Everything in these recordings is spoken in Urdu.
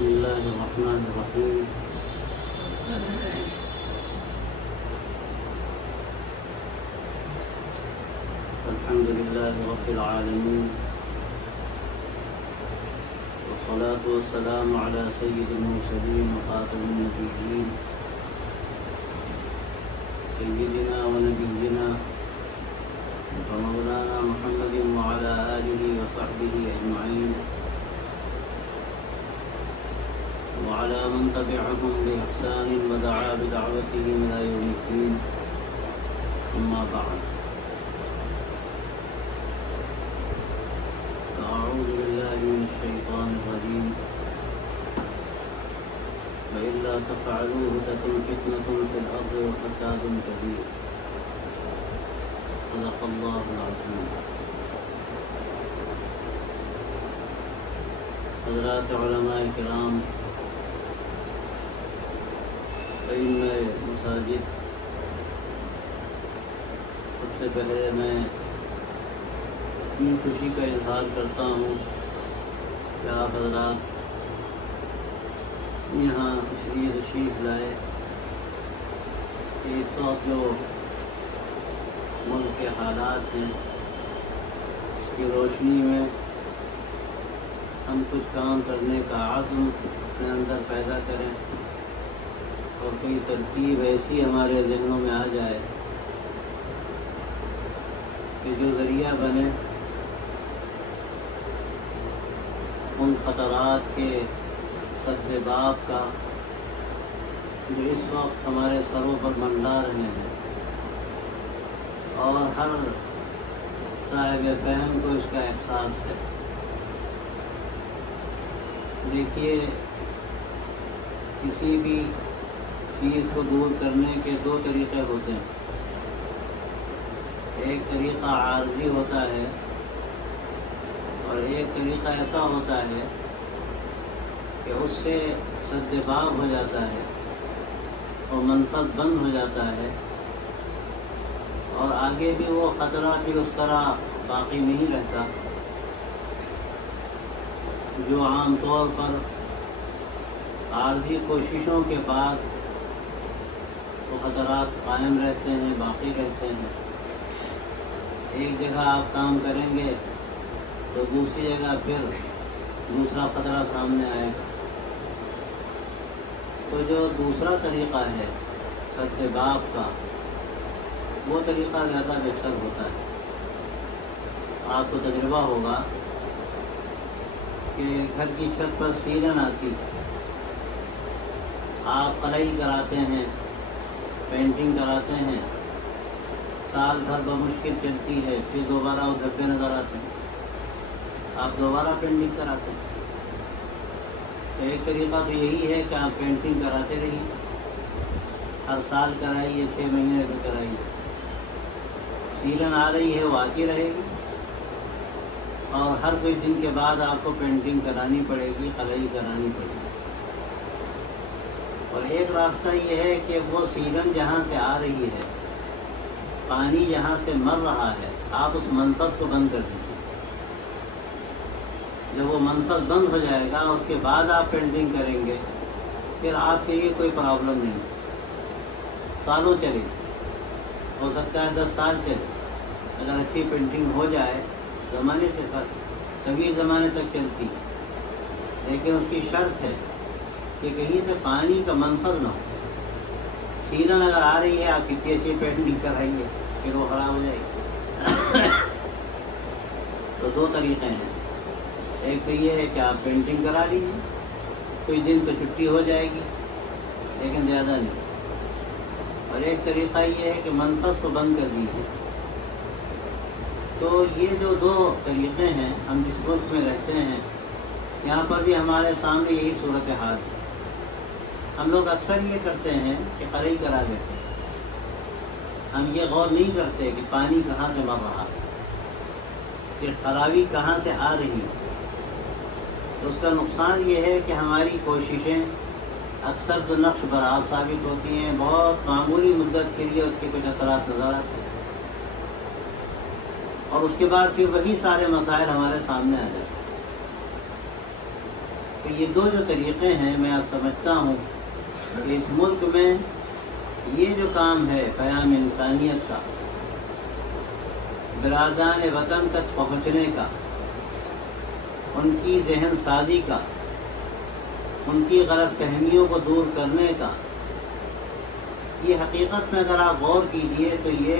بسم الله الرحمن الرحيم. الحمد لله رب العالمين، والصلاة والسلام على سيد المرسلين وخاتم النبيين سيدنا ونبينا ومولانا محمد وعلى آله وصحبه أجمعين وعلى من تبعهم بإحسان ودعا بدعوتهم إلى يوم الدين. أما بعد، أعوذ بالله من الشيطان الرجيم. وإلا تفعلوه تكن فتنة في الأرض وفساد كبير. صدق الله العظيم. حضرات علماء کرام، مساجد، سب سے پہلے میں اپنی خوشی کا اظہار کرتا ہوں کہ آپ حضرات یہاں تشریف لائے کہ اس وقت جو ملک کے حالات ہیں اس کی روشنی میں ہم کچھ کام کرنے کا عزم اپنے اندر پیدا کریں اور کوئی ترتیب ایسی ہمارے ذہنوں میں آ جائے کہ جو ذریعہ بنے ان خطرات کے سدباب کا جو اس وقت ہمارے سروں پر منڈا رہے ہیں، اور ہر صاحب فہم کو اس کا احساس ہے۔ دیکھیے، کسی بھی چیز کو دور کرنے کے دو طریقے ہوتے ہیں۔ ایک طریقہ عارضی ہوتا ہے اور ایک طریقہ ایسا ہوتا ہے کہ اس سے سد باب ہو جاتا ہے اور منفذ بند ہو جاتا ہے، اور آگے بھی وہ خطرہ پھر اس طرح باقی نہیں رہتا جو عام طور پر عارضی کوششوں کے بعد وہ خطرات قائم رہتے ہیں، باقی رہتے ہیں۔ ایک جگہ آپ کام کریں گے تو دوسری جگہ پھر دوسرا خطرہ سامنے آئے گا۔ تو جو دوسرا طریقہ ہے سدباب کا، وہ طریقہ زیادہ بہتر ہوتا ہے۔ آپ کو تجربہ ہوگا کہ گھر کی چھت پر سیلن آتی، آپ قلعی کراتے ہیں، پینٹنگ کراتے ہیں، سال بھر بمشکل چلتی ہے، پھر دوبارہ وہ دھبے نظر آتے ہیں، آپ دوبارہ پینٹنگ کراتے ہیں۔ تو ایک طریقہ تو یہی ہے کہ آپ پینٹنگ کراتے رہیے، ہر سال کرائیے، 6 مہینے میں کرائیے، سیلن آ رہی ہے وہ آتی رہے گی، اور ہر کچھ دن کے بعد آپ کو پینٹنگ کرانی پڑے گی، قلعی کرانی پڑے گی۔ اور ایک راستہ یہ ہے کہ وہ سیلن جہاں سے آ رہی ہے، پانی جہاں سے مر رہا ہے، آپ اس منفذ کو بند کر دیجیے۔ جب وہ منفذ بند ہو جائے گا، اس کے بعد آپ پینٹنگ کریں گے، پھر آپ کے لیے کوئی پرابلم نہیں، سالوں چلے، ہو سکتا ہے 10 سال چلے۔ اگر اچھی پینٹنگ ہو جائے زمانے سے کبھی زمانے تک چلتی، لیکن اس کی شرط ہے کہ کہیں سے پانی کا منفذ نہ ہو۔ سیلن اگر آ رہی ہے، آپ کتنی اچھی پینٹنگ کرائیے، پھر وہ خراب ہو جائے گی۔ تو دو طریقے ہیں، ایک تو یہ ہے کہ آپ پینٹنگ کرا لیجیے، کچھ دن تو چھٹی ہو جائے گی لیکن زیادہ نہیں، اور ایک طریقہ یہ ہے کہ منفذ کو بند کر دیجیے۔ تو یہ جو دو طریقے ہیں، ہم جس ملک میں رہتے ہیں یہاں پر بھی ہمارے سامنے یہی صورتحال ہے۔ ہم لوگ اکثر یہ کرتے ہیں کہ قلعی کرا دیتے ہیں، ہم یہ غور نہیں کرتے کہ پانی کہاں سے مر رہا ہے، پھر خرابی کہاں سے آ رہی ہے۔ اس کا نقصان یہ ہے کہ ہماری کوششیں اکثر تو نقش برآب ثابت ہوتی ہیں، بہت معمولی مدت کے لیے اس کے کچھ اثرات نظر آتے ہیں، اور اس کے بعد پھر وہی سارے مسائل ہمارے سامنے آ جاتے ہیں۔ کہ یہ دو جو طریقے ہیں، میں سمجھتا ہوں کہ اس ملک میں یہ جو کام ہے قیام انسانیت کا، برادران وطن تک پہنچنے کا، ان کی ذہن سازی کا، ان کی غلط فہمیوں کو دور کرنے کا، یہ حقیقت میں اگر آپ غور کیجئے تو یہ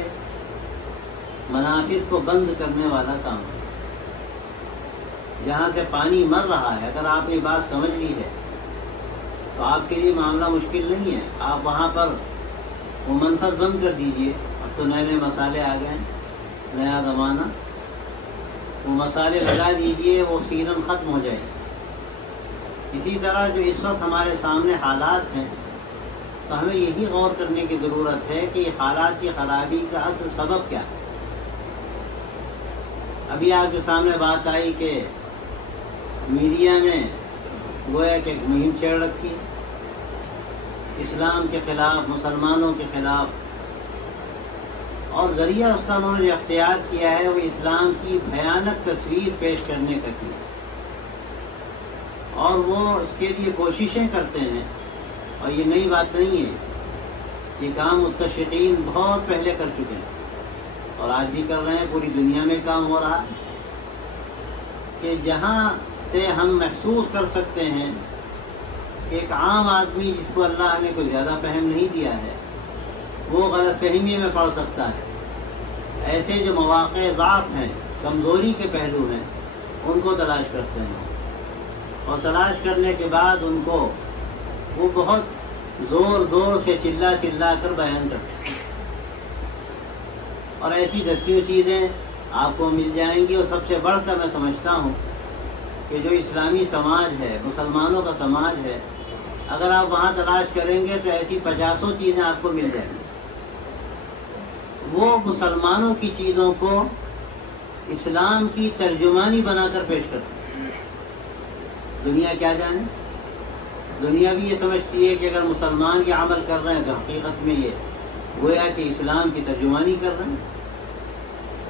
منافذ کو بند کرنے والا کام ہے۔ جہاں سے پانی مر رہا ہے، اگر آپ نے بات سمجھ لی ہے تو آپ کے لیے معاملہ مشکل نہیں ہے، آپ وہاں پر وہ منفذ بند کر دیجئے۔ اب تو نئے نئے مسالے آ گئے، نیا زمانہ، وہ مسالے لگا دیجئے، وہ فیرن ختم ہو جائے۔ اسی طرح جو اس وقت ہمارے سامنے حالات ہیں، تو ہمیں یہی غور کرنے کی ضرورت ہے کہ یہ حالات کی خرابی کا اصل سبب کیا ہے۔ ابھی آپ کے سامنے بات آئی کہ میڈیا نے گویا کہ ایک مہم چھیڑ رکھی ہے اسلام کے خلاف، مسلمانوں کے خلاف، اور ذریعہ اس کا انہوں نے اختیار کیا ہے وہ اسلام کی بھیانک تصویر پیش کرنے کا کیا، اور وہ اس کے لیے کوششیں کرتے ہیں۔ اور یہ نئی بات نہیں ہے، یہ کام مستشرقین بہت پہلے کر چکے ہیں اور آج بھی کر رہے ہیں، پوری دنیا میں کام ہو رہا ہے کہ جہاں سے ہم محسوس کر سکتے ہیں کہ ایک عام آدمی جس کو اللہ نے کوئی زیادہ فہم نہیں دیا ہے وہ غلط فہمی میں پڑ سکتا ہے، ایسے جو مواقع ضعف ہیں، کمزوری کے پہلو ہیں، ان کو تلاش کرتے ہیں، اور تلاش کرنے کے بعد ان کو وہ بہت زور زور سے چلا چلا کر بیان کرتے ہیں، اور ایسی دسیوں چیزیں آپ کو مل جائیں گی۔ اور سب سے بڑھ کر میں سمجھتا ہوں کہ جو اسلامی سماج ہے، مسلمانوں کا سماج ہے، اگر آپ وہاں تلاش کریں گے تو ایسی 50 چیزیں آپ کو مل جائیں گی۔ وہ مسلمانوں کی چیزوں کو اسلام کی ترجمانی بنا کر پیش کرتے ہیں۔ دنیا کیا جانے، دنیا بھی یہ سمجھتی ہے کہ اگر مسلمان یہ عمل کر رہے ہیں تو حقیقت میں یہ گویا کہ اسلام کی ترجمانی کر رہے ہیں۔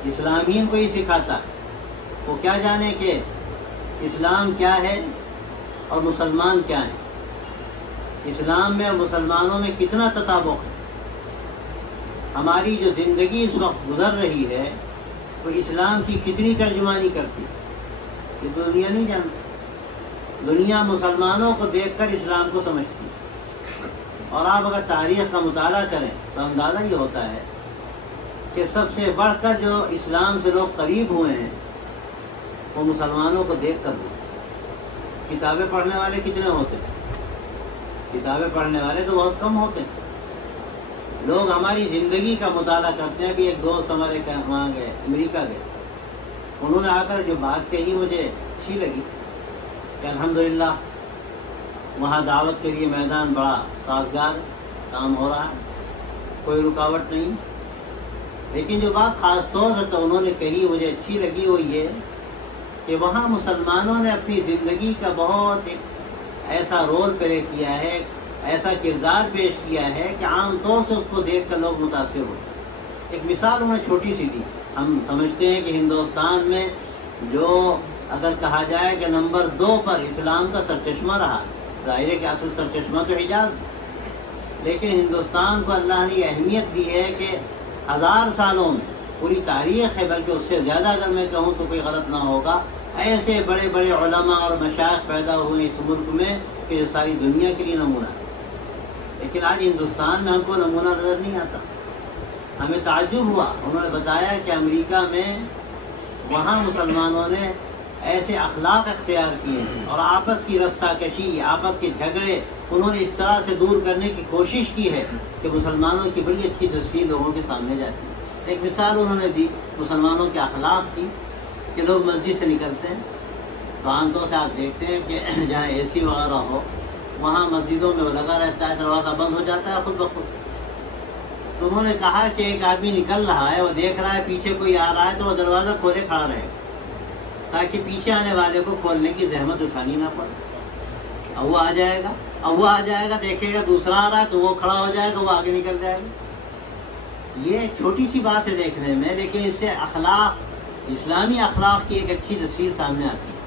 اسلامیین کو یہ سکھاتا ہے، وہ کیا جانے کہ اسلام کیا ہے اور مسلمان کیا ہیں، اسلام میں اور مسلمانوں میں کتنا تطابق ہے۔ ہماری جو زندگی اس وقت گزر رہی ہے وہ اسلام کی کتنی ترجمانی کرتی ہے، یہ دنیا نہیں جانتی۔ دنیا مسلمانوں کو دیکھ کر اسلام کو سمجھتی ہے، اور آپ اگر تاریخ کا مطالعہ کریں تو اندازہ یہ ہوتا ہے کہ سب سے بڑھ کر جو اسلام سے لوگ قریب ہوئے ہیں وہ مسلمانوں کو دیکھ کر ہوئے۔ کتابیں پڑھنے والے کتنے ہوتے ہیں؟ کتابیں پڑھنے والے تو بہت کم ہوتے ہیں۔ لوگ ہماری زندگی کا مطالعہ کرتے ہیں۔ ابھی ایک دوست ہمارے وہاں گئے، امریکہ گئے، انہوں نے آ کر جو بات کہی مجھے اچھی لگی کہ الحمدللہ وہاں دعوت کے لیے میدان بڑا سازگار کام ہو رہا ہے، کوئی رکاوٹ نہیں۔ لیکن جو بات خاص طور سے تو انہوں نے کہی مجھے اچھی لگی وہ یہ کہ وہاں مسلمانوں نے اپنی زندگی کا بہت ایک ایسا رول پلے کیا ہے، ایسا کردار پیش کیا ہے کہ عام طور سے اس کو دیکھ کر لوگ متاثر ہوتے۔ ایک مثال انہیں چھوٹی سی دی، ہم سمجھتے ہیں کہ ہندوستان میں جو اگر کہا جائے کہ نمبر 2 پر اسلام کا سرچشمہ رہا، ظاہر ہے کہ اصل سرچشمہ تو حجاز، لیکن ہندوستان کو اللہ نے یہ اہمیت دی ہے کہ 1000 سالوں میں پوری تاریخ ہے، بلکہ اس سے زیادہ اگر میں کہوں تو کوئی غلط نہ ہوگا، ایسے بڑے بڑے علماء اور مشائخ پیدا ہوئے اس ملک میں کہ جو ساری دنیا کے لیے نمونہ ہے۔ لیکن آج ہندوستان میں ہم کو نمونہ نظر نہیں آتا۔ ہمیں تعجب ہوا، انہوں نے بتایا کہ امریکہ میں وہاں مسلمانوں نے ایسے اخلاق اختیار کیے ہیں اور آپس کی رسہ کشی، آپس کے جھگڑے انہوں نے اس طرح سے دور کرنے کی کوشش کی ہے کہ مسلمانوں کی بڑی اچھی تصویر لوگوں کے سامنے جاتی ہے۔ ایک مثال انہوں نے دی مسلمانوں کے اخلاق کی کہ لوگ مسجد سے نکلتے ہیں تو عام طور سے آپ دیکھتے ہیں کہ جہاں اے سی وغیرہ ہو وہاں مسجدوں میں وہ لگا رہتا ہے، دروازہ بند ہو جاتا ہے خود بخود۔ تو انہوں نے کہا کہ ایک آدمی نکل رہا ہے، وہ دیکھ رہا ہے پیچھے کوئی آ رہا ہے تو وہ دروازہ کھولے کھڑا رہے تاکہ پیچھے آنے والے کو کھولنے کی زحمت اٹھانی نہ پڑے۔ اب وہ آ جائے گا دیکھے گا دوسرا آ رہا ہے تو وہ کھڑا ہو جائے گا، وہ آگے نکل جائے گا۔ یہ چھوٹی سی بات ہے دیکھنے میں، لیکن اس سے اخلاق، اسلامی اخلاق کی ایک اچھی تصویر سامنے آتی ہے۔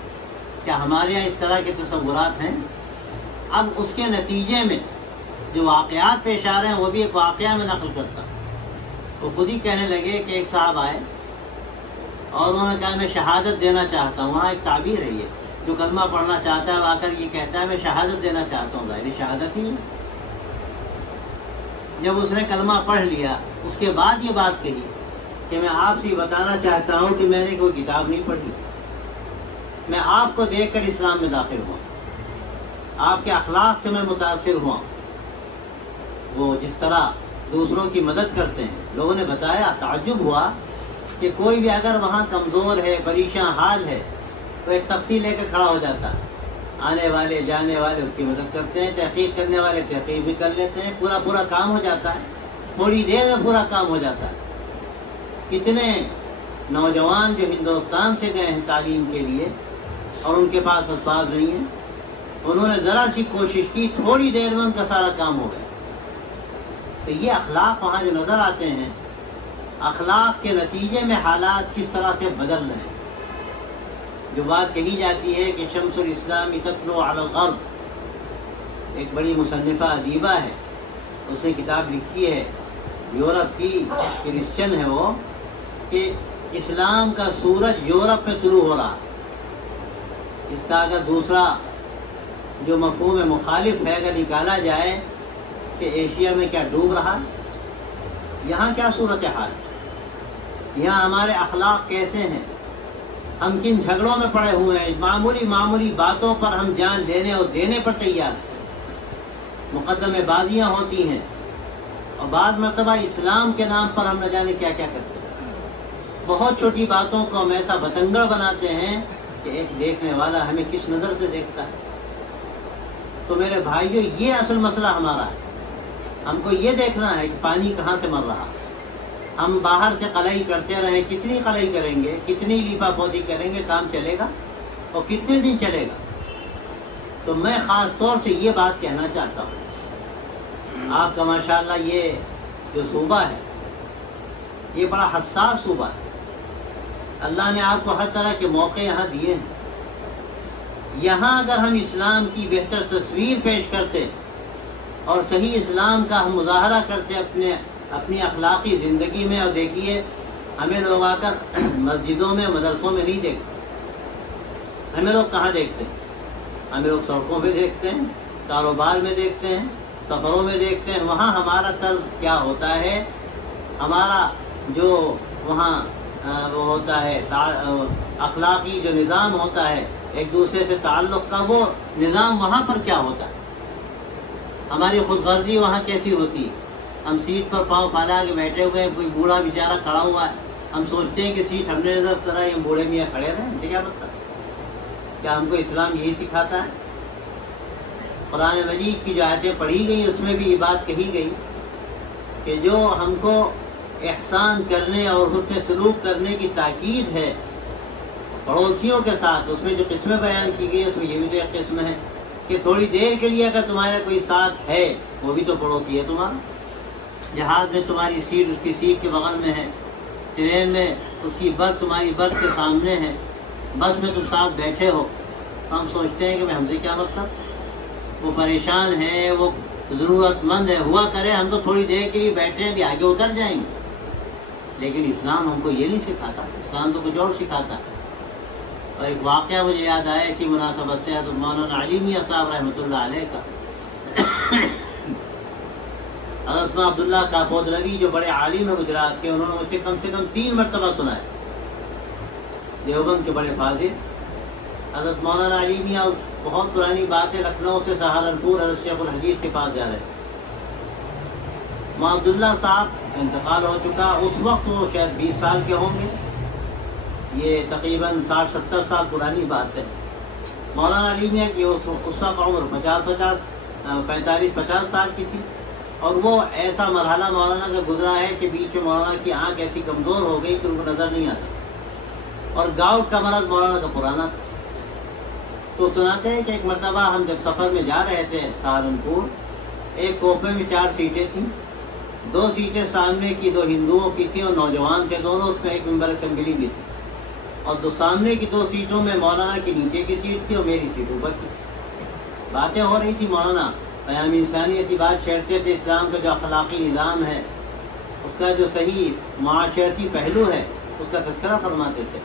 کیا ہمارے یہاں اس طرح کے تصورات ہیں؟ اب اس کے نتیجے میں جو واقعات پیش آ رہے ہیں وہ بھی ایک واقعہ میں نقل کرتا ہوں. وہ خود ہی کہنے لگے کہ ایک صاحب آئے اور انہوں نے کہا میں شہادت دینا چاہتا ہوں. وہاں ایک تعبیر ہے یہ، جو کلمہ پڑھنا چاہتا ہے آ کر یہ کہتا ہے میں شہادت دینا چاہتا ہوں. ظاہر شہادت ہی. جب اس نے کلمہ پڑھ لیا اس کے بعد یہ بات کہی کہ میں آپ سے بتانا چاہتا ہوں کہ میں نے کوئی کتاب نہیں پڑھی، میں آپ کو دیکھ کر اسلام میں داخل ہوا، آپ کے اخلاق سے میں متاثر ہوا. وہ جس طرح دوسروں کی مدد کرتے ہیں، لوگوں نے بتایا تعجب ہوا کہ کوئی بھی اگر وہاں کمزور ہے پریشان حال ہے تو ایک تختی لے کر کھڑا ہو جاتا ہے. آنے والے جانے والے اس کی مدد کرتے ہیں، تحقیق کرنے والے تحقیق بھی کر لیتے ہیں، پورا کام ہو جاتا ہے، تھوڑی دیر میں پورا کام ہو جاتا ہے. کتنے نوجوان جو ہندوستان سے گئے ہیں تعلیم کے لیے اور ان کے پاس اسباب نہیں ہیں، انہوں نے ذرا سی کوشش کی، تھوڑی دیر میں ان کا سارا کام ہو گیا. تو یہ اخلاق وہاں جو نظر آتے ہیں، اخلاق کے نتیجے میں حالات کس طرح سے بدل رہے ہیں. جو بات کہی جاتی ہے کہ شمس الاسلام تطلع علی الغرب، ایک بڑی مصنفہ ادیبہ ہے، اس نے کتاب لکھی ہے، یورپ کی کرسچن ہے وہ، کہ اسلام کا سورج یورپ میں طلوع ہو رہا. اس کا اگر دوسرا جو مفہوم مخالف ہے اگر نکالا جائے کہ ایشیا میں کیا ڈوب رہا، یہاں کیا صورتحال، یہاں ہمارے اخلاق کیسے ہیں، ہم کن جھگڑوں میں پڑے ہوئے ہیں، معمولی باتوں پر ہم جان لینے اور دینے پر تیار ہیں، مقدمے بازیاں ہوتی ہیں، اور بعض مرتبہ اسلام کے نام پر ہم نہ جانے کیا کیا کرتے ہیں. بہت چھوٹی باتوں کو ہم ایسا بتنگڑ بناتے ہیں کہ ایک دیکھنے والا ہمیں کس نظر سے دیکھتا ہے. تو میرے بھائیو، یہ اصل مسئلہ ہمارا ہے. ہم کو یہ دیکھنا ہے کہ پانی کہاں سے مر رہا. ہم باہر سے قلعی کرتے رہیں، کتنی قلعی کریں گے، کتنی لیپا پوتی کریں گے، کام چلے گا اور کتنے دن چلے گا. تو میں خاص طور سے یہ بات کہنا چاہتا ہوں، آپ کا ماشاءاللہ یہ جو صوبہ ہے یہ بڑا حساس صوبہ ہے. اللہ نے آپ کو ہر طرح کے موقع یہاں دیے ہیں. یہاں اگر ہم اسلام کی بہتر تصویر پیش کرتے اور صحیح اسلام کا ہم مظاہرہ کرتے اپنی اخلاقی زندگی میں، اور دیکھیے ہمیں لوگ آ کر مسجدوں میں مدرسوں میں نہیں دیکھتے. ہمیں لوگ کہاں دیکھتے ہیں؟ ہمیں لوگ سڑکوں پہ دیکھتے ہیں، کاروبار میں دیکھتے ہیں، سفروں میں دیکھتے ہیں. وہاں ہمارا طرز کیا ہوتا ہے، ہمارا جو وہاں وہ ہوتا ہے اخلاقی جو نظام ہوتا ہے ایک دوسرے سے تعلق کا، وہ نظام وہاں پر کیا ہوتا ہے. ہماری خود غرضی وہاں کیسی ہوتی ہے. ہم سیٹ پر پاؤں پھیلا کے بیٹھے ہوئے ہیں، کوئی بوڑھا بیچارہ کھڑا ہوا ہے، ہم سوچتے ہیں کہ سیٹ ہم نے ریزرو کرا، یہ بوڑھے میاں کھڑے رہے. ان سے کیا مطلب؟ کیا ہم کو اسلام یہی سکھاتا ہے؟ قرآن مجید کی جو آیتیں پڑھی گئی اس میں بھی یہ بات کہی گئی کہ جو ہم کو احسان کرنے اور حسن سلوک کرنے کی تاکید ہے پڑوسیوں کے ساتھ، اس میں جو قسمیں بیان کی گئی اس میں یہ بھی تو ایک قسم ہے کہ تھوڑی دیر کے لیے اگر تمہارا کوئی ساتھ ہے وہ بھی تو پڑوسی ہے تمہارا. جہاز میں تمہاری سیٹ اس کی سیٹ کے بغل میں ہے، ٹرین میں اس کی برتھ تمہاری برتھ کے سامنے ہے، بس میں تم ساتھ بیٹھے ہو. ہم سوچتے ہیں کہ ہم سے کیا مطلب، وہ پریشان ہے، وہ ضرورت مند ہے، ہوا کرے، ہم تو تھوڑی دیر کے لیے بیٹھے ہیں، بھی آگے اتر جائیں گے. لیکن اسلام ہم کو یہ نہیں سکھاتا. اسلام تو کچھ اور سکھاتا ہے. اور ایک واقعہ مجھے یاد آیا اسی مناسبت سے، حضرت مولانا علی میاں صاحب رحمۃ اللہ علیہ کا. حضرت عبداللہ کاپودلوی جو بڑے عالم ہیں گجرات کے، انہوں نے مجھ سے کم 3 مرتبہ سنا ہے. دیوبند کے بڑے فاضل حضرت مولانا علی میاں، بہت پرانی بات ہے، لکھنؤ سے سہارنپور حضرت شیخ الحدیث کے پاس جا رہے ہیں. عبداللہ صاحب انتقال ہو چکا. اس وقت وہ شاید 20 سال کے ہوں گے، یہ تقریباً 60-70 سال پرانی بات ہے. مولانا علی میاں کی اس وقت عمر 45-50 سال کی تھی، اور وہ ایسا مرحلہ مولانا کا گزرا ہے کہ بیچ میں مولانا کی آنکھ ایسی کمزور ہو گئی کہ ان کو نظر نہیں آتا، اور گاؤٹ کا مرض مولانا کا پرانا تھا. تو سناتے ہیں کہ ایک مرتبہ ہم جب سفر میں جا رہے تھے سہارنپور، ایک کوپے میں 4 سیٹیں تھیں، 2 سیٹیں سامنے کی 2 ہندوؤں کی تھیں اور نوجوان تھے دونوں، اس میں ایک ممبر اسمبلی بھی تھی. اور سامنے کی 2 سیٹوں میں مولانا کے نیچے کی سیٹ تھی اور میری سیٹ اوپر کی. باتیں ہو رہی تھی. مولانا پیام انسانیت کی بات چھیڑتے تھے. اسلام کا جو اخلاقی نظام ہے، اس کا جو صحیح معاشرتی پہلو ہے، اس کا تذکرہ فرماتے تھے.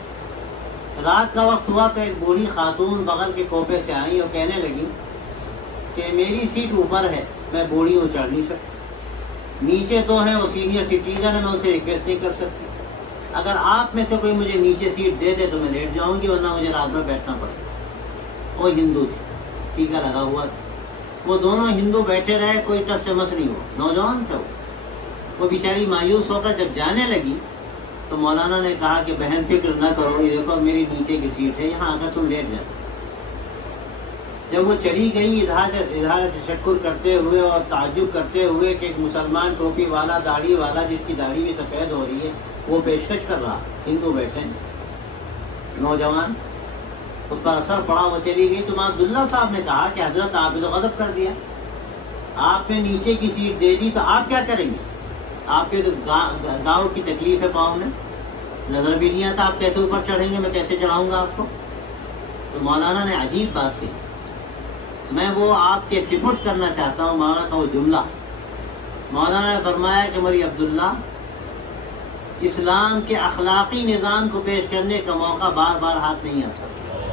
رات کا وقت ہوا تو ایک بوڑھی خاتون بغل کے کوپے سے آئی اور کہنے لگی کہ میری سیٹ اوپر ہے، میں بوڑھی ہوں، چڑھ نہیں سکتی. نیچے تو ہیں، وہ سینئر سٹیزن ہے، میں اسے ریکویسٹ نہیں کر سکتی. اگر آپ میں سے کوئی مجھے نیچے سیٹ دے دے تو میں لیٹ جاؤں گی، ورنہ مجھے رات میں بیٹھنا پڑے گا. وہ ہندو تھی، ٹیکا لگا ہوا تھا. وہ دونوں ہندو بیٹھے رہے، کوئی ٹس سے مس نہیں ہوا. نوجوان تھا وہ بیچاری مایوس ہو کر جب جانے لگی تو مولانا نے کہا کہ بہن فکر نہ کرو، یہ دیکھو میری نیچے کی سیٹ ہے، یہاں آ کر تم لیٹ جاؤ. جب وہ چلی گئی اظہار تشکر کرتے ہوئے اور تعجب کرتے ہوئے کہ ایک مسلمان ٹوپی والا، داڑھی والا، جس کی داڑھی بھی سفید ہو رہی ہے، وہ پیشکش کر رہا، ہندو بیٹھے نوجوان، اس پر اثر پڑا، وہ چلی گئی. تو عبداللہ صاحب نے کہا کہ حضرت آپ نے تو غضب کر دیا، آپ نے نیچے کی سیٹ دے دی تو آپ کیا کریں گے؟ آپ کے گاؤں کی تکلیف ہے پاؤں میں، نظر بھی نہیں آتا، آپ کیسے اوپر چڑھیں گے؟ میں کیسے چڑھاؤں گا آپ کو؟ تو مولانا نے عجیب بات کی. میں وہ آپ کے سپرد کرنا چاہتا ہوں مولانا کا وہ جملہ. مولانا نے فرمایا کہ مری عبداللہ، اسلام کے اخلاقی نظام کو پیش کرنے کا موقع بار بار ہاتھ نہیں آ سکتا.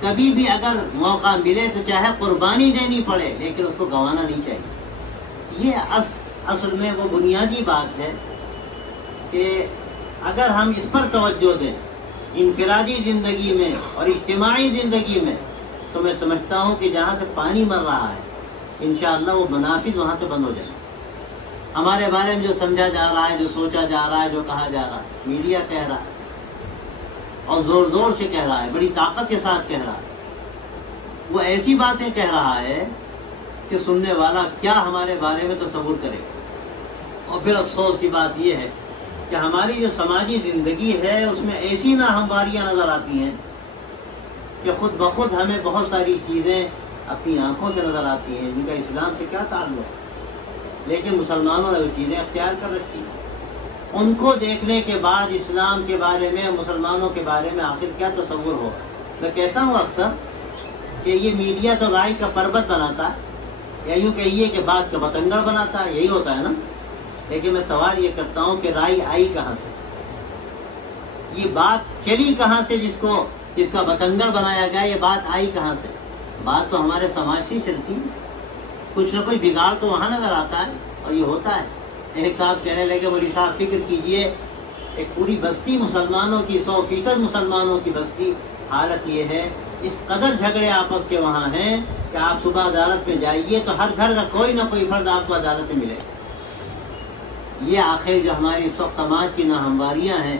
کبھی بھی اگر موقع ملے تو چاہے قربانی دینی پڑے، لیکن اس کو گنوانا نہیں چاہیے. یہ اصل میں وہ بنیادی بات ہے کہ اگر ہم اس پر توجہ دیں انفرادی زندگی میں اور اجتماعی زندگی میں، تو میں سمجھتا ہوں کہ جہاں سے پانی مر رہا ہے انشاءاللہ وہ منافذ وہاں سے بند ہو جائے. ہمارے بارے میں جو سمجھا جا رہا ہے، جو سوچا جا رہا ہے، جو کہا جا رہا ہے، میڈیا کہہ رہا ہے اور زور زور سے کہہ رہا ہے، بڑی طاقت کے ساتھ کہہ رہا ہے. وہ ایسی باتیں کہہ رہا ہے کہ سننے والا کیا ہمارے بارے میں تصور کرے. اور پھر افسوس کی بات یہ ہے کہ ہماری جو سماجی زندگی ہے اس میں ایسی ناہمواریاں نظر آتی ہیں کہ خود بخود ہمیں بہت ساری چیزیں اپنی آنکھوں سے نظر آتی ہیں جن کا اسلام سے کیا تعلق ہے، لیکن مسلمانوں نے وہ چیزیں اختیار کر رکھی ہیں. ان کو دیکھنے کے بعد اسلام کے بارے میں، مسلمانوں کے بارے میں آخر کیا تصور ہو. میں کہتا ہوں اکثر کہ یہ میڈیا تو رائے کا پربت بناتا ہے، یا یوں کہیے کہ بات کا بتنگڑ بناتا ہے، یہی ہوتا ہے نا. لیکن میں سوال یہ کرتا ہوں کہ رائے آئی کہاں سے؟ یہ بات چلی کہاں سے جس کا بتنگڑ بنایا گیا؟ یہ بات آئی کہاں سے؟ بات تو ہمارے سماج سے چلتی ہے. کچھ نہ کوئی بگاڑ تو وہاں نظر آتا ہے اور یہ ہوتا ہے. ایک صاحب کہنے لگے بڑی صاحب فکر کیجئے، ایک پوری بستی مسلمانوں کی، 100% مسلمانوں کی بستی، حالت یہ ہے اس قدر جھگڑے آپس کے وہاں ہیں کہ آپ صبح عدالت میں جائیے تو ہر گھر کا کوئی نہ کوئی فرد آپ کو عدالت میں ملے. یہ آخر جو ہماری اس وقت سماج کی ناہمواریاں ہیں،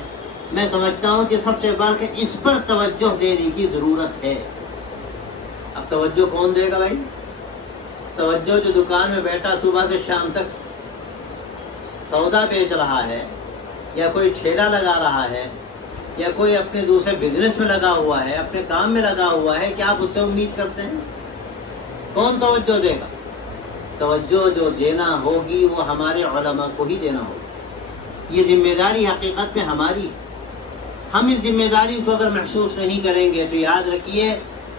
میں سمجھتا ہوں کہ سب سے بڑھ کے اس پر توجہ دینے کی ضرورت ہے. اب توجہ کون دے گا بھائی؟ توجہ جو دکان میں بیٹھا صبح سے شام تک سودا بیچ رہا ہے، یا کوئی ٹھیلا لگا رہا ہے، یا کوئی اپنے دوسرے بزنس میں لگا ہوا ہے، اپنے کام میں لگا ہوا ہے، کیا آپ اس سے امید کرتے ہیں؟ کون توجہ دے گا؟ توجہ جو دینا ہوگی وہ ہمارے علماء کو ہی دینا ہوگی. یہ ذمہ داری حقیقت میں ہماری. ہم اس ذمہ داری کو اگر محسوس نہیں کریں گے تو یاد رکھیے،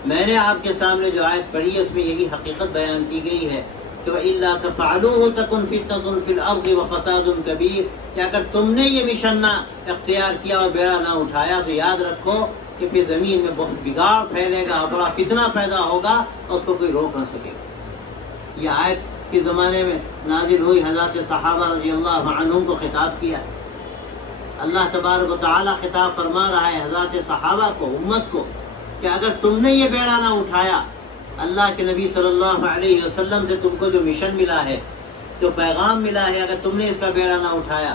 میں نے آپ کے سامنے جو آیت پڑھی ہے اس میں یہی حقیقت بیان کی گئی ہے کہ وَإِلَّا تَفْعَلُوهُ تَكُنْ فِتْنَةٌ فِي الْأَرْضِ وَفَسَادٌ كَبِيرٌ، کہ اگر تم نے یہ مشن نہ اختیار کیا اور بیڑا نہ اٹھایا تو یاد رکھو کہ پھر زمین میں بہت بگاڑ پھیلے گا، بڑا فتنہ پیدا ہوگا اور اس کو کوئی روک نہ سکے گا. یہ آیت کے زمانے میں نازل ہوئی، حضرات صحابہ رضی اللہ عنہم کو خطاب کیا. اللہ تبارک و تعالی خطاب فرما رہا ہے حضرات صحابہ کو، امت کو، کہ اگر تم نے یہ بیڑا نہ اٹھایا، اللہ کے نبی صلی اللہ علیہ وسلم سے تم کو جو مشن ملا ہے، جو پیغام ملا ہے، اگر تم نے اس کا بیڑا نہ اٹھایا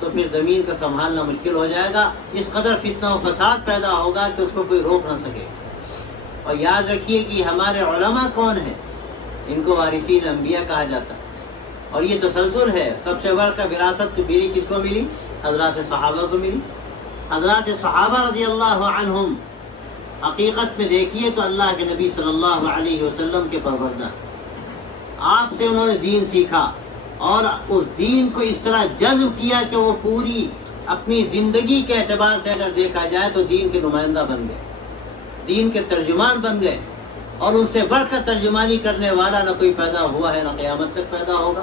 تو پھر زمین کا سنبھالنا مشکل ہو جائے گا. اس قدر فتنہ و فساد پیدا ہوگا کہ اس کو کوئی روک نہ سکے. اور یاد رکھیے کہ ہمارے علماء کون ہیں؟ ان کو وارثین انبیاء کہا جاتا ہے. اور یہ تسلسل ہے. سب سے بڑھ کر وراثت کی ملی کس کو ملی؟ حضرات صحابہ کو ملی. حضرات صحابہ رضی اللہ عنہم حقیقت میں دیکھیے تو اللہ کے نبی صلی اللہ علیہ وسلم کے پروردہ، آپ سے انہوں نے دین سیکھا اور اس دین کو اس طرح جذب کیا کہ وہ پوری اپنی زندگی کے اعتبار سے اگر دیکھا جائے تو دین کے نمائندہ بن گئے، دین کے ترجمان بن گئے، اور ان سے بڑھ کر ترجمانی کرنے والا نہ کوئی پیدا ہوا ہے نہ قیامت تک پیدا ہوگا۔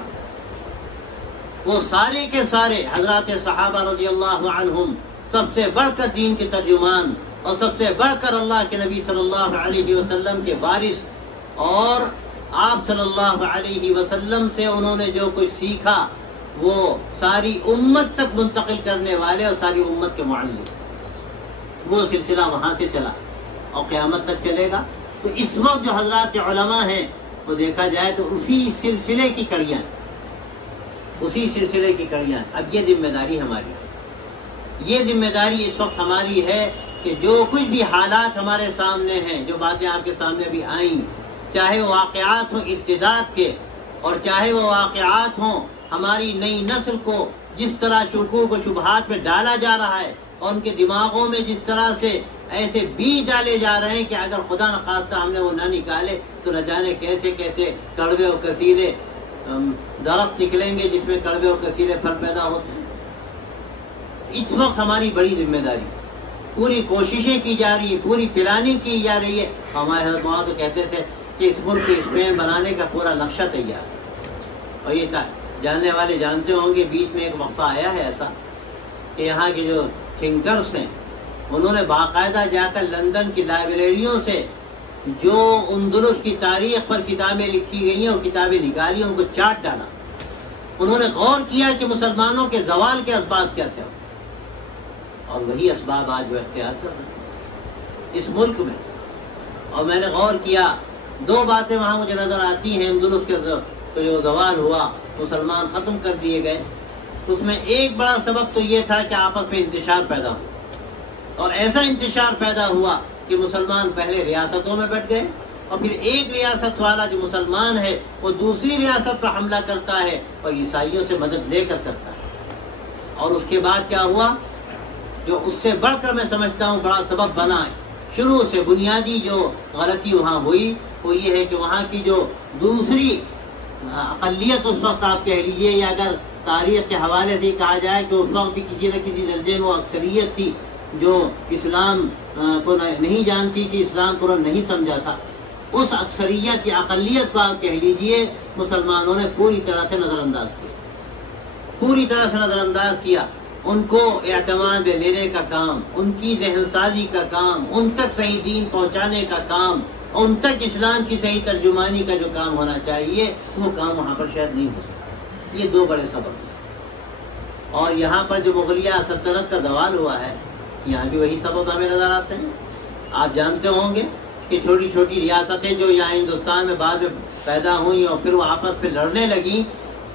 وہ سارے کے سارے حضرات صحابہ رضی اللہ عنہم سب سے بڑھ کر دین کے ترجمان اور سب سے بڑھ کر اللہ کے نبی صلی اللہ علیہ وسلم کے وارث، اور آپ صلی اللہ علیہ وسلم سے انہوں نے جو کچھ سیکھا وہ ساری امت تک منتقل کرنے والے اور ساری امت کے معلم، وہ سلسلہ وہاں سے چلا اور قیامت تک چلے گا۔ تو اس وقت جو حضرات علماء ہیں وہ دیکھا جائے تو اسی سلسلے کی کڑیاں، اسی سلسلے کی کڑیاں۔ اب یہ ذمہ داری ہماری ہے، یہ ذمہ داری اس وقت ہماری ہے کہ جو کچھ بھی حالات ہمارے سامنے ہیں، جو باتیں آپ کے سامنے بھی آئیں، چاہے وہ واقعات ہوں ارتداد کے، اور چاہے وہ واقعات ہوں ہماری نئی نسل کو جس طرح شکوک و شبہات میں ڈالا جا رہا ہے، اور ان کے دماغوں میں جس طرح سے ایسے بیج ڈالے جا رہے ہیں کہ اگر خدا نخواستہ ہم نے وہ نہ نکالے تو نہ جانے کیسے کیسے کڑوے اور کثیرے درخت نکلیں گے جس میں کڑوے اور کثیرے پھل پیدا ہوتے ہیں۔ اس وقت ہماری بڑی ذمہ داری، پوری کوششیں کی جا رہی ہے، پوری پلاننگ کی جا رہی ہے۔ ہمارے حضرات تو کہتے تھے کہ اس ملک کی اسپین بنانے کا پورا نقشہ تیار ہے، اور یہ جاننے والے جانتے ہوں گے بیچ میں ایک وقفہ آیا ہے ایسا کہ یہاں کے جو تھنکرس ہیں انہوں نے باقاعدہ جا کر لندن کی لائبریریوں سے جو اندلس کی تاریخ پر کتابیں لکھی گئی ہیں اور کتابیں نکالی، ان کو چاٹ ڈالا۔ انہوں نے غور کیا کہ مسلمانوں کے زوال کے اسباب کیا تھے، اور وہی اسباب آج وہ اختیار کر رہے ہیں اس ملک میں۔ اور میں نے غور کیا، دو باتیں وہاں مجھے نظر آتی ہیں۔ اندلس کے جو زوال ہوا، مسلمان ختم کر دیے گئے، اس میں ایک بڑا سبب تو یہ تھا کہ آپس میں انتشار پیدا ہوا، اور ایسا انتشار پیدا ہوا کہ مسلمان پہلے ریاستوں میں بیٹھ گئے، اور پھر ایک ریاست والا جو مسلمان ہے وہ دوسری ریاست پر حملہ کرتا ہے اور عیسائیوں سے مدد لے کر کرتا ہے۔ اور اس کے بعد کیا ہوا، جو اس سے بڑھ کر میں سمجھتا ہوں بڑا سبب بنا ہے، شروع سے بنیادی جو غلطی وہاں ہوئی وہ یہ ہے کہ وہاں کی جو دوسری اقلیت اس وقت آپ کہہ لیجیے، یا اگر تاریخ کے حوالے سے کہا جائے کہ اس وقت بھی کسی نہ کسی درجے میں وہ اکثریت تھی جو اسلام کو نہیں جانتی تھی، اسلام کو نہیں سمجھا تھا، اس اکثریت یا اقلیت کو آپ کہہ لیجیے مسلمانوں نے پوری طرح سے نظر انداز کیا، پوری طرح سے نظر انداز کیا۔ ان کو اعتماد میں لینے کا کام، ان کی ذہن سازی کا کام، ان تک صحیح دین پہنچانے کا کام، ان تک اسلام کی صحیح ترجمانی کا جو کام ہونا چاہیے وہ کام وہاں پر شاید نہیں ہو سکتا۔ یہ دو بڑے سبب ہیں۔ اور یہاں پر جو مغلیہ سلطنت کا زوال ہوا ہے، یہاں بھی وہی سبب ہمیں نظر آتے ہیں۔ آپ جانتے ہوں گے کہ چھوٹی چھوٹی ریاستیں جو یہاں ہندوستان میں بعد میں پیدا ہوئیں اور پھر وہ آپس میں لڑنے لگیں،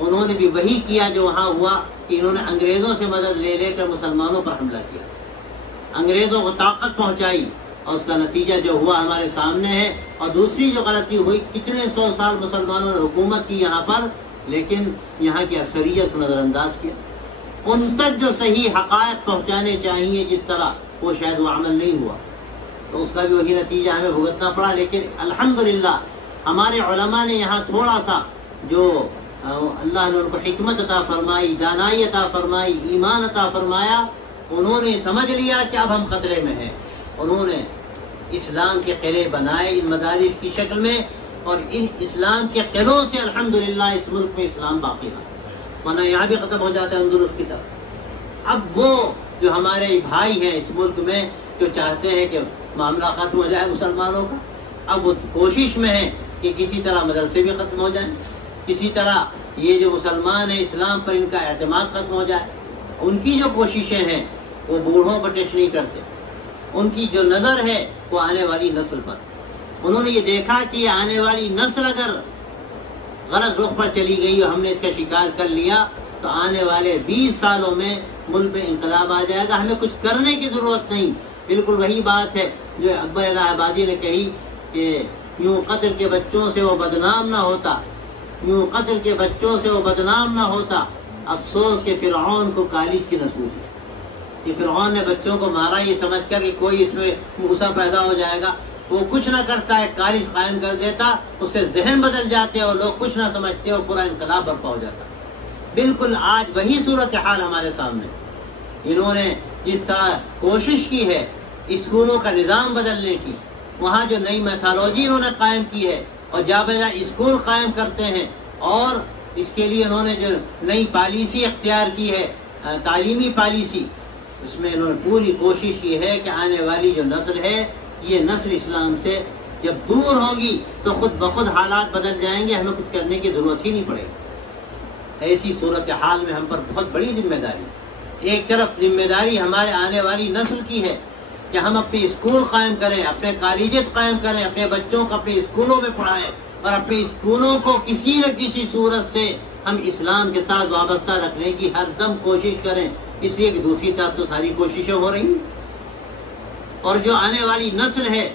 انہوں نے بھی وہی کیا جو وہاں ہوا کہ انہوں نے انگریزوں سے مدد لے لے کر مسلمانوں پر حملہ کیا، انگریزوں کو طاقت پہنچائی، اور اس کا نتیجہ جو ہوا ہمارے سامنے ہے۔ اور دوسری جو غلطی ہوئی، کتنے 100 سال مسلمانوں نے حکومت کی یہاں پر، لیکن یہاں کی اکثریت کو نظر انداز کیا، ان تک جو صحیح حقائق پہنچانے چاہیے جس طرح، وہ شاید وہ عمل نہیں ہوا، تو اس کا بھی وہی نتیجہ ہمیں بھگتنا پڑا۔ لیکن الحمدللہ ہمارے علماء نے یہاں تھوڑا سا جو اللہ نے ان کو حکمت عطا فرمائی، دانائی عطا فرمائی، ایمان عطا فرمایا، انہوں نے سمجھ لیا کہ اب ہم خطرے میں ہیں۔ انہوں نے اسلام کے قلعے بنائے ان مدارس کی شکل میں، اور ان اسلام کے قلعوں سے الحمدللہ اس ملک میں اسلام باقی رہا، ورنہ یہاں بھی ختم ہو جاتا ہے اندلس کی طرف۔ اب وہ جو ہمارے بھائی ہیں اس ملک میں جو چاہتے ہیں کہ معاملہ ختم ہو جائے مسلمانوں کا، اب وہ کوشش میں ہے کہ کسی طرح مدرسے بھی ختم ہو جائیں، کسی طرح یہ جو مسلمان ہیں اسلام پر ان کا اعتماد ختم ہو جائے۔ ان کی جو کوششیں ہیں وہ بوڑھوں پر ٹچ نہیں کرتے، ان کی جو نظر ہے وہ آنے والی نسل پر۔ انہوں نے یہ دیکھا کہ آنے والی نسل اگر غلط رخ پر چلی گئی اور ہم نے اس کا شکار کر لیا تو آنے والے 20 سالوں میں ملک میں انقلاب آ جائے گا، ہمیں کچھ کرنے کی ضرورت نہیں۔ بالکل وہی بات ہے جو اکبر الہ آبادی نے کہی کہ یوں قتل کے بچوں سے وہ بدنام نہ ہوتا، یوں قتل کے بچوں سے وہ بدنام نہ ہوتا، افسوس کہ فرعون کو کالج کی نسل ہے۔ کہ فرعون نے بچوں کو مارا یہ سمجھ کر کہ کوئی اس میں موسیٰ پیدا ہو جائے گا، وہ کچھ نہ کرتا ہے، کالج قائم کر دیتا، اس سے ذہن بدل جاتے اور لوگ کچھ نہ سمجھتے اور پورا انقلاب برپا ہو جاتا۔ بالکل آج وہی صورتحال ہمارے سامنے، انہوں نے جس طرح کوشش کی ہے اسکولوں کا نظام بدلنے کی، وہاں جو نئی میتھالوجی انہوں نے قائم کی ہے اور جا بجا اسکول قائم کرتے ہیں، اور اس کے لیے انہوں نے جو نئی پالیسی اختیار کی ہے، تعلیمی پالیسی، اس میں انہوں نے پوری کوشش کی ہے کہ آنے والی جو نسل ہے یہ نسل اسلام سے جب دور ہوگی تو خود بخود حالات بدل جائیں گے، ہمیں کچھ کرنے کی ضرورت ہی نہیں پڑے گی۔ ایسی صورتحال میں ہم پر بہت بڑی ذمہ داری ہے۔ ایک طرف ذمہ داری ہمارے آنے والی نسل کی ہے کہ ہم اپنے اسکول قائم کریں، اپنے کالجز قائم کریں، اپنے بچوں کو اپنے اسکولوں میں پڑھائیں، اور اپنے اسکولوں کو کسی نہ کسی صورت سے ہم اسلام کے ساتھ وابستہ رکھنے کی ہر دم کوشش کریں، اس لیے کہ دوسری طرف تو ساری کوششیں ہو رہی ہیں۔ اور جو آنے والی نسل ہے،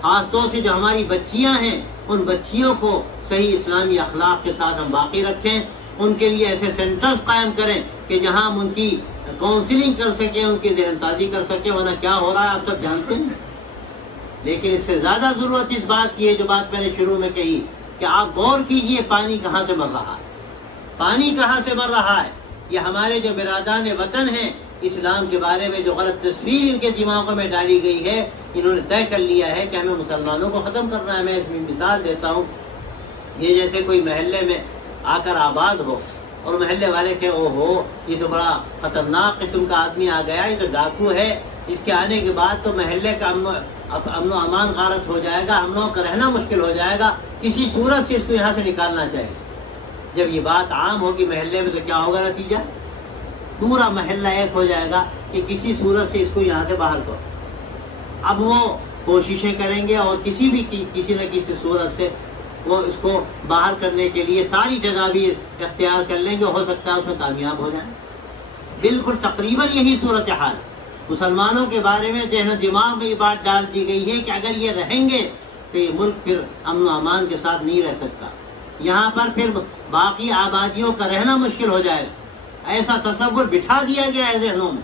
خاص طور سے جو ہماری بچیاں ہیں، ان بچیوں کو صحیح اسلامی اخلاق کے ساتھ ہم باقی رکھیں، ان کے لیے ایسے سینٹرز قائم کریں کہ جہاں ہم ان کی کاؤنسلنگ کر سکیں، ان کی ذہن سازی کر سکیں، ورنہ کیا ہو رہا ہے آپ سب جانتے ہیں۔ لیکن اس سے زیادہ ضرورت اس بات کی ہے جو بات میں نے شروع میں کہی کہ آپ غور کیجئے پانی کہاں سے مر رہا ہے، پانی کہاں سے مر رہا ہے۔ یہ ہمارے جو برادران وطن ہیں، اسلام کے بارے میں جو غلط تصویر ان کے دماغوں میں ڈالی گئی ہے، انہوں نے طے کر لیا ہے کہ ہمیں مسلمانوں کو ختم کرنا ہے۔ میں اس میں مثال دیتا ہوں، یہ جیسے کوئی محلے میں آ کر آباد ہو اور محلے والے کہ او ہو یہ تو بڑا خطرناک قسم کا آدمی آ گیا، یہ تو ڈاکو ہے، اس کے آنے کے بعد تو محلے کا امن و امان غارت ہو جائے گا، ہم لوگوں کا رہنا مشکل ہو جائے گا، کسی صورت سے اس کو یہاں سے نکالنا چاہیے۔ جب یہ بات عام ہوگی محلے میں تو کیا ہوگا نتیجہ؟ پورا محلہ ایک ہو جائے گا کہ کسی صورت سے اس کو یہاں سے باہر کرو۔ اب وہ کوششیں کریں گے اور کسی نہ کسی صورت سے وہ اس کو باہر کرنے کے لیے ساری تدابیر اختیار کر لیں گے، ہو سکتا ہے اس میں کامیاب ہو جائیں۔ بالکل تقریباً یہی صورتحال مسلمانوں کے بارے میں ذہن و دماغ میں یہ بات ڈال دی گئی ہے کہ اگر یہ رہیں گے تو یہ ملک پھر امن و امان کے ساتھ نہیں رہ سکتا، یہاں پر پھر باقی آبادیوں کا رہنا مشکل ہو جائے گا، ایسا تصور بٹھا دیا گیا ہے ذہنوں میں۔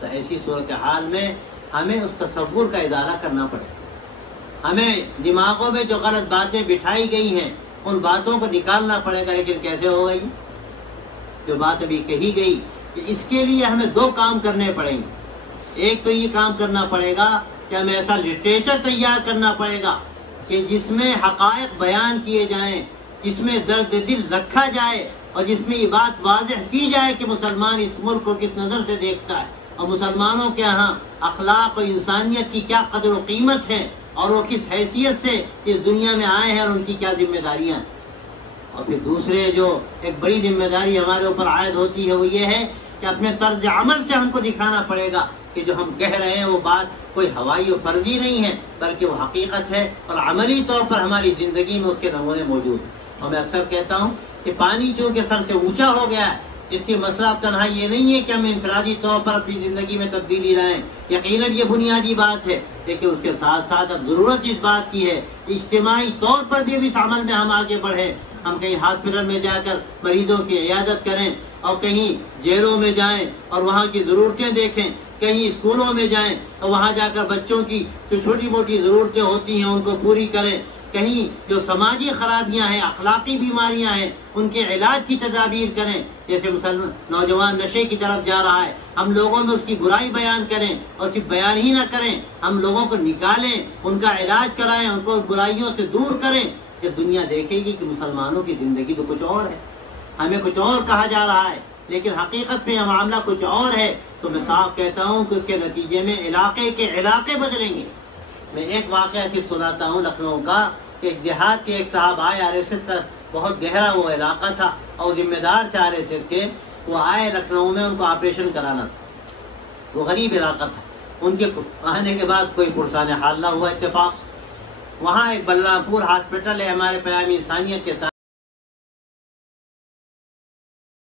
تو ایسی صورتحال میں ہمیں اس تصور کا اظہار کرنا پڑے، ہمیں دماغوں میں جو غلط باتیں بٹھائی گئی ہیں ان باتوں کو نکالنا پڑے گا۔ لیکن کیسے ہو گئی جو بات ابھی کہی گئی کہ اس کے لیے ہمیں دو کام کرنے پڑیں گے۔ ایک تو یہ کام کرنا پڑے گا کہ ہمیں ایسا لٹریچر تیار کرنا پڑے گا کہ جس میں حقائق بیان کیے جائیں، جس میں درد دل رکھا جائے اور جس میں یہ بات واضح کی جائے کہ مسلمان اس ملک کو کس نظر سے دیکھتا ہے اور مسلمانوں کے ہاں اخلاق و انسانیت کی کیا قدر و قیمت ہے اور وہ کس حیثیت سے اس دنیا میں آئے ہیں اور ان کی کیا ذمہ داریاں ہیں۔ اور پھر دوسرے جو ایک بڑی ذمہ داری ہمارے اوپر عائد ہوتی ہے وہ یہ ہے کہ اپنے طرز عمل سے ہم کو دکھانا پڑے گا کہ جو ہم کہہ رہے ہیں وہ بات کوئی ہوائی و فرضی نہیں ہے بلکہ وہ حقیقت ہے اور عملی طور پر ہماری زندگی میں اس کے نمونے موجود ہیں۔ اور میں اکثر کہتا ہوں کہ پانی چونکہ سر سے اونچا ہو گیا ہے، اس سے مسئلہ اب تنہا یہ نہیں ہے کہ ہم انفرادی طور پر اپنی زندگی میں تبدیلی لائیں، یقیناً یہ بنیادی بات ہے، لیکن اس کے ساتھ ساتھ اب ضرورت اس بات کی ہے کہ اجتماعی طور پر بھی اس عمل میں ہم آگے بڑھیں، ہم کہیں ہاسپٹل میں جا کر مریضوں کی عیادت کریں اور کہیں جیلوں میں جائیں اور وہاں کی ضرورتیں دیکھیں، کہیں اسکولوں میں جائیں اور وہاں جا کر بچوں کی جو چھوٹی موٹی ضرورتیں ہوتی ہیں ان کو پوری کریں، کہیں جو سماجی خرابیاں ہیں، اخلاقی بیماریاں ہیں ان کے علاج کی تدابیر کریں۔ جیسے نوجوان نشے کی طرف جا رہا ہے، ہم لوگوں میں اس کی برائی بیان کریں اور صرف بیان ہی نہ کریں، ہم لوگوں کو نکالیں، ان کا علاج کرائیں، ان کو برائیوں سے دور کریں۔ جب دنیا دیکھے گی کہ مسلمانوں کی زندگی تو کچھ اور ہے، ہمیں کچھ اور کہا جا رہا ہے لیکن حقیقت میں یہ معاملہ کچھ اور ہے، تو میں صاف کہتا ہوں کہ اس کے نتیجے میں علاقے کے علاقے بدلیں گے۔ میں ایک واقعہ صرف سناتا ہوں لکھنؤ کا کہ ایک دیہات کے ایک صاحب آئے، RSS کا بہت گہرا وہ علاقہ تھا اور ذمہ دار تھے RSS کے، وہ آئے لکھنؤ میں، ان کو آپریشن کرانا تھا، وہ غریب علاقہ تھا، ان کے آنے کے بعد کوئی پرسان حال نہ ہوا اتفاق سے۔ وہاں ایک بلرام پور ہاسپٹل ہے ہمارے پیام انسانیت کے ساتھ